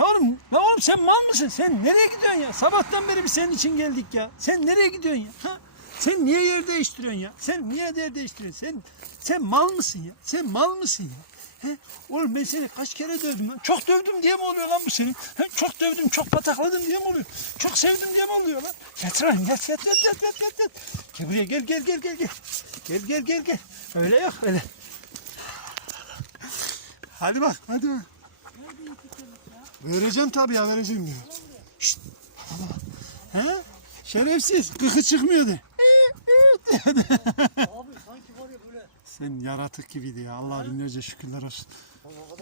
Ya oğlum, ya oğlum sen mal mısın? Sen nereye gidiyorsun ya? Sabahtan beri biz senin için geldik ya. Sen nereye gidiyorsun ya? Ha? Sen niye yer değiştiriyorsun ya? Sen niye yer değiştiriyorsun? Sen sen mal mısın ya? Sen mal mısın ya? He? Oğlum ben seni kaç kere dövdüm lan? Çok dövdüm diye mi oluyor lan bu senin? He? Çok dövdüm, çok patakladım diye mi oluyor? Çok sevdim diye mi oluyor lan? Yat lan, yat, yat, yat, yat, yat, yat, yat. Gel buraya, gel, gel, gel, gel, gel. Gel, gel, gel, gel. Öyle yok, öyle. Hadi bak, hadi bak. Vereceğim tabii ya, vereceğim ya. Şşt. He? Şerefsiz, kıkı çıkmıyordu. Abi sanki var ya böyle. Sen yaratık gibiydi ya. Allah binlerce şükürler olsun.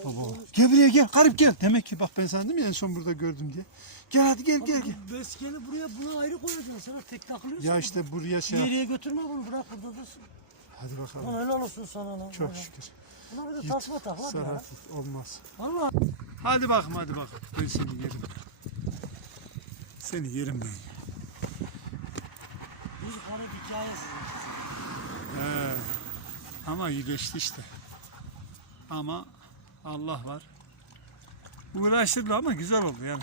Baba. Gel buraya gel. Garip gel. Demek ki bak ben sana dedim ya en son burada gördüm diye. Gel hadi gel gel gel. Bu Beskeni buraya buna ayrı koyacaksın. Sana tek takılıyorsun. Ya işte buraya şey yap. Nereye götürme bunu bırak burada dursun. Hadi bakalım. Lan helal olsun sana lan. Çok şükür. Buna bir de Git. tasma tak lan ya. Olmaz. Valla. Hadi bakım hadi bakım. Ben seni yerim. Seni yerim ben. Bir hani hikaye. He. Ama iyileşti işte. Ama Allah var. Uğraştırdı ama güzel oldu yani.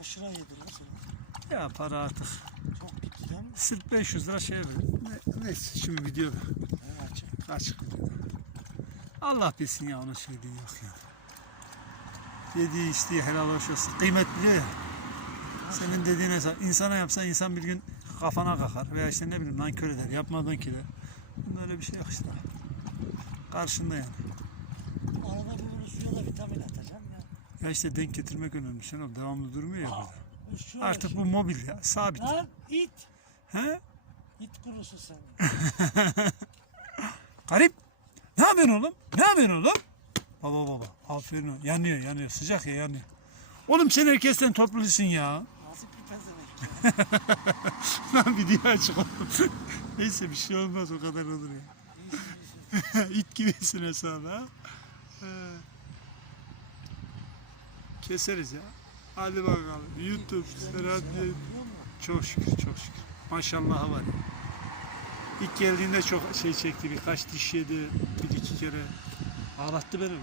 Aşırı yedir seni. Ya para artık. Çok gitti değil mi? Sırf 500 lira şey verdim. Ne, neyse şimdi videoda. Evet. Açık videoda. Allah bilsin ya onun söylediği yok ya. Yediği içtiği helal hoş olsun. Kıymet biliyor ya. Senin dediğin hesap. insana yapsa insan bir gün kafana kakar. Veya işte ne bileyim nankör eder. Yapmadın ki de. Bunda öyle bir şey yok işte. Karşında yani. Arada bir böyle suya da vitamin atacaksın ya. Ya işte denk getirmek önemli. Sen o devamlı durmuyor ya burada. Bu şöyle Artık bir bu mobil ya. Sabit. Lan it. He? İt kurusu sen. Garip. Ne yapıyorsun oğlum? Ne yapıyorsun oğlum? Baba baba. Aferin oğlum. Yanıyor yanıyor. Sıcak ya yanıyor. Oğlum sen herkesten toplusun ya. Nasıl bir pezevenk. Lan video açık oğlum. Neyse bir şey olmaz o kadar olur ya. İt gibisin hesabı ha. Keseriz ya. Hadi bakalım. YouTube, Serhat? Çok şükür, çok şükür. Maşallahı var. İlk geldiğinde çok şey çekti, birkaç diş yedi, bir iki kere. Ağlattı beni lan.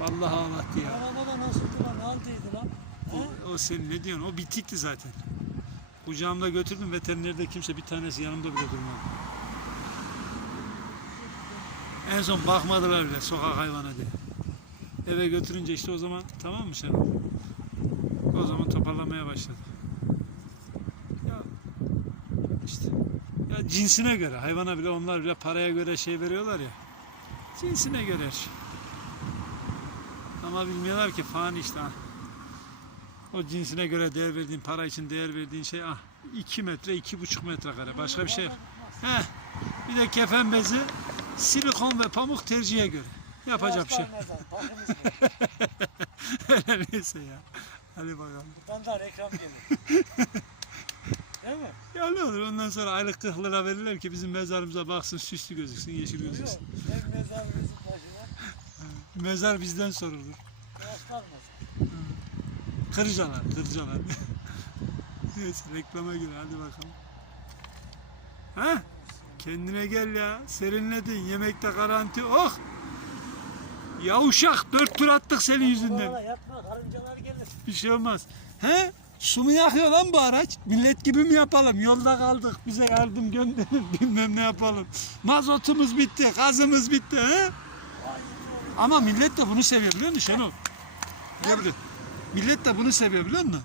Vallahi ağlattı ya. Arabada nasıldı lan? Haldeydi lan? He? O sen ne diyorsun? O bitikti zaten. Kucağımda götürdüm veterinerde kimse bir tanesi yanımda bile durmadı. En son bakmadılar bile sokak hayvanı diye. Eve götürünce işte o zaman tamam mı sen? O zaman toparlamaya başladı. Ya işte ya cinsine göre hayvana bile onlar bile paraya göre şey veriyorlar ya. Cinsine göre şey. Ama bilmiyorlar ki fani işte. ha. O cinsine göre değer verdiğin, para için değer verdiğin şey ah 2 metre, iki buçuk metrekare. Başka bir şey yok. Heh. Bir de kefen bezi, silikon ve pamuk tercihe göre. Yapacak bir şey. yok. Neyse ya. Hadi bakalım. Buradan da reklam gelir. Değil mi? Ya ne olur ondan sonra aylık 40 lira verirler ki bizim mezarımıza baksın, süslü gözüksün, yeşil gözüksün. mezarımızın başına Mezar bizden sorulur. yaşlar mezar. Kırıcalar, kırıcalar. Neyse reklama gir hadi bakalım. Ha? Kendine gel ya. Serinledin. Yemekte garanti. Oh! Yavuşak. Dört tur attık senin yüzünden. yatma karıncalar gelir. Bir şey olmaz. He? Su mu yakıyor lan bu araç? Millet gibi mi yapalım? Yolda kaldık. Bize yardım gönderin. Bilmem ne yapalım. Mazotumuz bitti. Gazımız bitti. He? Ama millet de bunu seviyor biliyor musun Şenol? Gel buraya. Millet de bunu seviyor biliyor musun?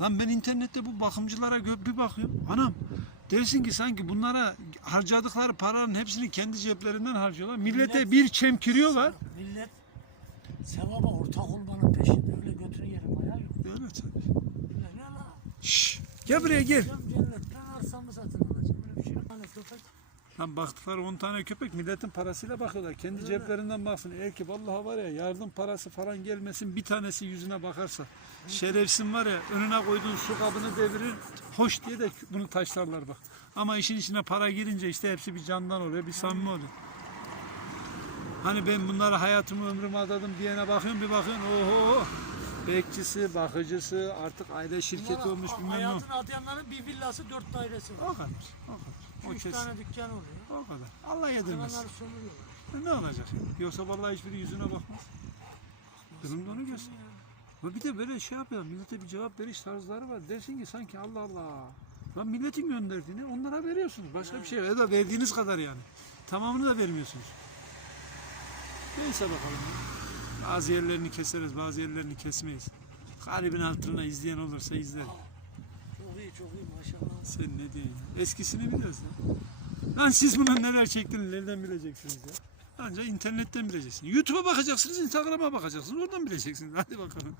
Lan ben internette bu bakımcılara bir bakıyorum. Anam dersin ki sanki bunlara harcadıkları paranın hepsini kendi ceplerinden harcıyorlar. Millete Millet- bir çemkiriyorlar. Millet sevaba ortak olmanın peşinde. Öyle götünü yerim ayağı yok. Öyle tabii. Ne? Şşş. Gel buraya gel. Gideceğim cennetten arsamı satın alacağım. Öyle bir şey yok. Hani köpek Lan baktıkları 10 tane köpek milletin parasıyla bakıyorlar. Kendi ceplerinden baksın. Eğer ki vallahi var ya yardım parası falan gelmesin bir tanesi yüzüne bakarsa. Şerefsin var ya önüne koyduğun su kabını devirir. Hoş diye de bunu taşlarlar bak. Ama işin içine para girince işte hepsi bir candan oluyor, bir samimi oluyor. Hani ben bunlara hayatımı ömrümü adadım diyene bakıyorum bir bakıyorsun oho bekçisi, bakıcısı artık aile şirketi Bunlara olmuş bilmem ne. Hayatın adayanların bir villası dört dairesi O var. kadar. O kadar. O Üç kesin. tane dükkan oluyor. O kadar. Allah yedirmesin. Hayvanları sömürüyorlar. E Ne olacak? Yoksa vallahi hiçbiri yüzüne bakmaz. Durum da onu göster. Ama bir de böyle şey yapıyor. Millete bir cevap veriş tarzları var. Dersin ki sanki Allah Allah. Lan milletin gönderdiğini onlara veriyorsunuz. Başka bir şey yok. Ya da verdiğiniz kadar yani. Tamamını da vermiyorsunuz. Neyse bakalım. Bazı yerlerini keseriz, bazı yerlerini kesmeyiz. Garibin altına izleyen olursa izler. Çok iyi çok iyi maşallah. Sen ne diyeyim? Eskisini biliyorsun. Lan siz bunun neler çektiğini nereden bileceksiniz ya? Ancak internetten bileceksiniz. YouTube'a bakacaksınız, Instagram'a bakacaksınız. Oradan bileceksiniz. Hadi bakalım.